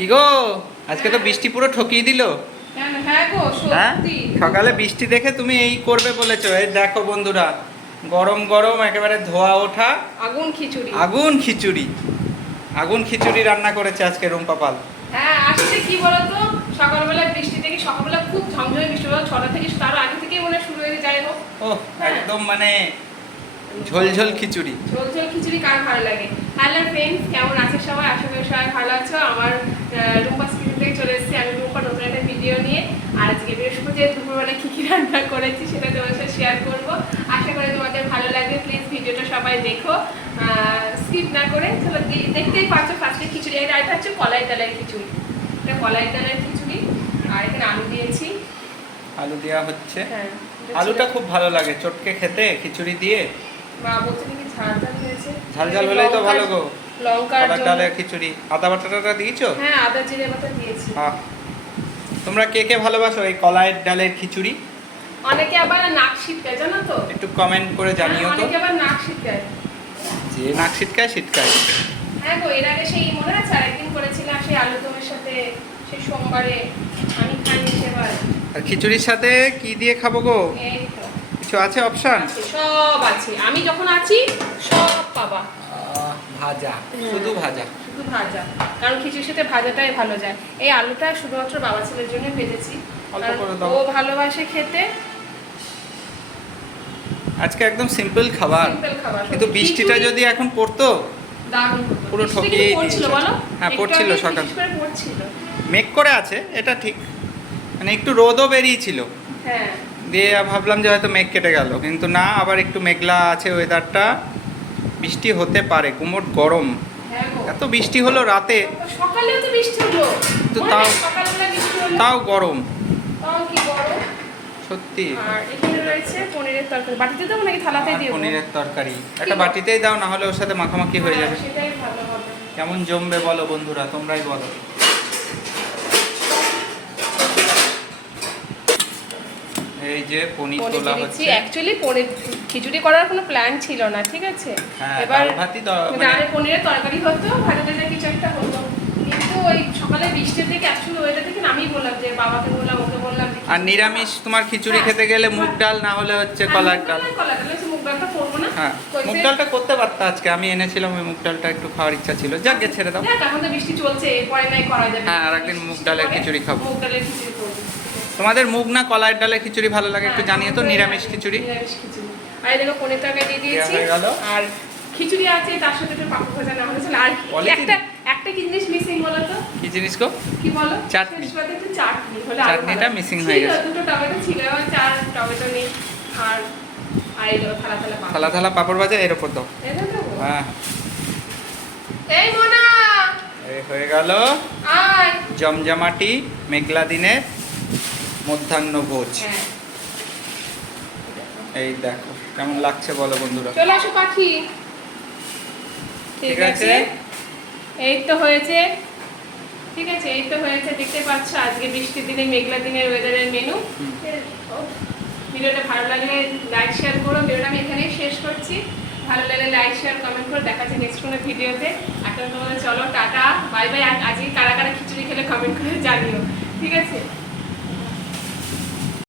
কি গো, আজকে তো বৃষ্টি পুরো ঠকিয়ে দিল। হ্যাঁ গো, হ্যাঁ, সত্যি সকালে বৃষ্টি দেখে তুমি এই করবে বলেছো। এই দেখো বন্ধুরা, গরম গরম একেবারে ধোয়া ওঠা আগুন খিচুড়ি। আগুন খিচুড়ি, আগুন খিচুড়ি রান্না করেছে আজকে রুম্পা পাল। হ্যাঁ, আসলে কি বলতো, সকালবেলা বৃষ্টি থেকে সকালবেলা খুব ঝমঝমে বৃষ্টি হলো, 6টা থেকে, তার আগে থেকেই মনে হয় শুরু হয়ে যায় গো। ও হ্যাঁ। একদম মানে ঝোলঝোল খিচুড়ি। ঝোল খিচুড়ি কার ভালো লাগে? হ্যালো ফ্রেন্ডস, কেমন আছো সবাই? আশা করি সবাই ভালো আছো। আমার রুম্পা স্কিচেন থেকে চলে এসেছি আমি, রুম্পা, নতুন একটা ভিডিও নিয়ে। আর আজকে বৃহস্পতি দুপুরবেলা কী কী রান্না করেছি সেটা তোমার সাথে শেয়ার করবো। আশা করি তোমাদের ভালো লাগবে। প্লিজ ভিডিওটা সবাই দেখো, স্কিপ না করে। চলো, দেখতেই পাচ্ছ ফার্স্টে খিচুড়ি, এটা হচ্ছে কলাই ডালের খিচুড়ি। এটা কলাই ডালের খিচুড়ি, আর এখানে আলু দিয়েছি। আলু দেওয়া হচ্ছে। হ্যাঁ, আলুটা খুব ভালো লাগে চটকে খেতে খিচুড়ি দিয়ে। মা বলছে নাকি ঝাল ঝাল হয়েছে। ঝাল ঝাল হলেই তো ভালো গো। লঙ্কার কলার ডালের খিচুড়ি, আদা বাটাটা দিয়েছো? হ্যাঁ, আদা জিরে বাটা দিয়েছি। তোমরা কে কে ভালোবাসো এই কলাইয়ের ডালের খিচুড়ি? অনেকে আবার নাক ছিটকায়, জানো তো? একটু কমেন্ট করে জানিও তো। অনেকে আবার নাক ছিটকায়। যে নাক ছিটকায় ছিটকায়। হ্যাঁ গো, এর আগে সেই মনে আছে আরেকদিন করেছিলাম সেই আলু দমের সাথে, সেই সোমবারে আমি খাইনি সেবার। আর খিচুড়ির সাথে কি দিয়ে খাবো গো? এই তো কিছু আছে অপশন? সব আছে, আমি যখন আছি সব পাবা। ভাজা, শুধু ভাজা। শুধু ভাজা, কারণ খিচুড়ির সাথে ভাজাটাই ভালো যায়। এই আলুটা শুধুমাত্র বাবা ছেলের জন্য ভেজেছি, ও ভালোবাসে খেতে। আজকে একদম সিম্পল খাবার, কিন্তু বৃষ্টিটা যদি এখন পড়তো পুরো ঠকিয়ে দিয়েছে। হ্যাঁ, পড়ছিল সকাল, মেঘ করে আছে, এটা ঠিক। মানে একটু রোদও বেরিয়েছিল। হ্যাঁ, দিয়ে ভাবলাম যে হয়তো মেঘ কেটে গেল, কিন্তু না, আবার একটু মেঘলা আছে ওয়েদারটা। বৃষ্টি হতে পারে, গুমোট গরম। এত বৃষ্টি হলো রাতে, সকালেও তো বৃষ্টি হলো, তো তাও তাও গরম কি গরম সত্যি। আর এখানে রয়েছে পনিরের তরকারি। বাটিতে দাও নাকি থালাতেই দিও? পনিরের তরকারি একটা বাটিতেই দাও, না হলে ওর সাথে মাখামাখি হয়ে যাবে। সেটাই ভালো হবে। কেমন জমবে বলো বন্ধুরা, তোমরাই বলো। এই যে পনির তোলা হচ্ছে। অ্যাকচুয়ালি পনির খিচুড়ি করার কোনো প্ল্যান ছিল না, ঠিক আছে? এবার ভাতই ডালে পনিরের তরকারি হতো, ভাজা টাজা কিছু একটা হতো, কিন্তু ওই সকালে বৃষ্টির দিকে অ্যাকচুয়ালি ওইটা দেখে আমি বললাম যে বাবাকে বললাম, ওকে বললাম। আর নিরামিষ তোমার খিচুড়ি খেতে গেলে মুগ ডাল, না হলে হচ্ছে কলার ডাল। কলার ডাল হচ্ছে, মুগ ডালটা করবো না। হ্যাঁ, মুগ ডালটা করতে পারতা আজকে, আমি এনেছিলাম ওই মুগ ডালটা, একটু খাওয়ার ইচ্ছা ছিল। যাকে ছেড়ে দাও। হ্যাঁ, এখন তো বৃষ্টি চলছে, এরপরে নাই করা যাবে। হ্যাঁ, আর একদিন মুগ ডালের খিচুড়ি খাবো। মুগ ডালের খিচুড়ি করবো। তোমাদের মুগ না কলার ডালের খিচুড়ি ভালো লাগে একটু জানিয়ে তো। নিরামিষ খিচুড়ি। নিরামিষ খিচুড়ি। আর দেখো পনির তরকারি দিয়ে দিয়েছি, আর খিচুড়ি আছে, তার সাথে একটু পাপড় ভাজা না হলে চলে। আর একটা কি জিনিস মিসিং বলো তো? কি জিনিস গো? কি বলো? চাটনি। একটু চাটনি হলে, চাটনিটা মিসিং হয়ে গেছে। দুটো টমেটো ছিল, আর 4 টমেটো নেই। আর আইলো থালা থালা পাপড়, থালা থালা পাপড় ভাজা এর উপর দাও। এটা দেবো? হ্যাঁ, এই মোনা, এই হয়ে গেল আয়। জমজমাটি মেঘলা দিনের মধ্যাহ্ন ভোজ। হ্যাঁ, এই দেখো কেমন লাগছে বলো বন্ধুরা। চলে আসো পাখি। ঠিক আছে, এই তো হয়েছে। ঠিক আছে, এই তো হয়েছে, দেখতে পাচ্ছ আজকে বৃষ্টির দিনে মেঘলা দিনের ওয়েদারের মেনু। ভিডিওটা ভালো লাগলে লাইক শেয়ার করো। ভিডিওটা আমি এখানেই শেষ করছি। ভালো লাগলে লাইক শেয়ার কমেন্ট করে দেখা যাচ্ছে নেক্সট কোনো ভিডিওতে। এখন তোমাদের চলো টাটা, বাই বাই। আজকে কারা কারা খিচুড়ি খেলে কমেন্ট করে জানিও, ঠিক আছে?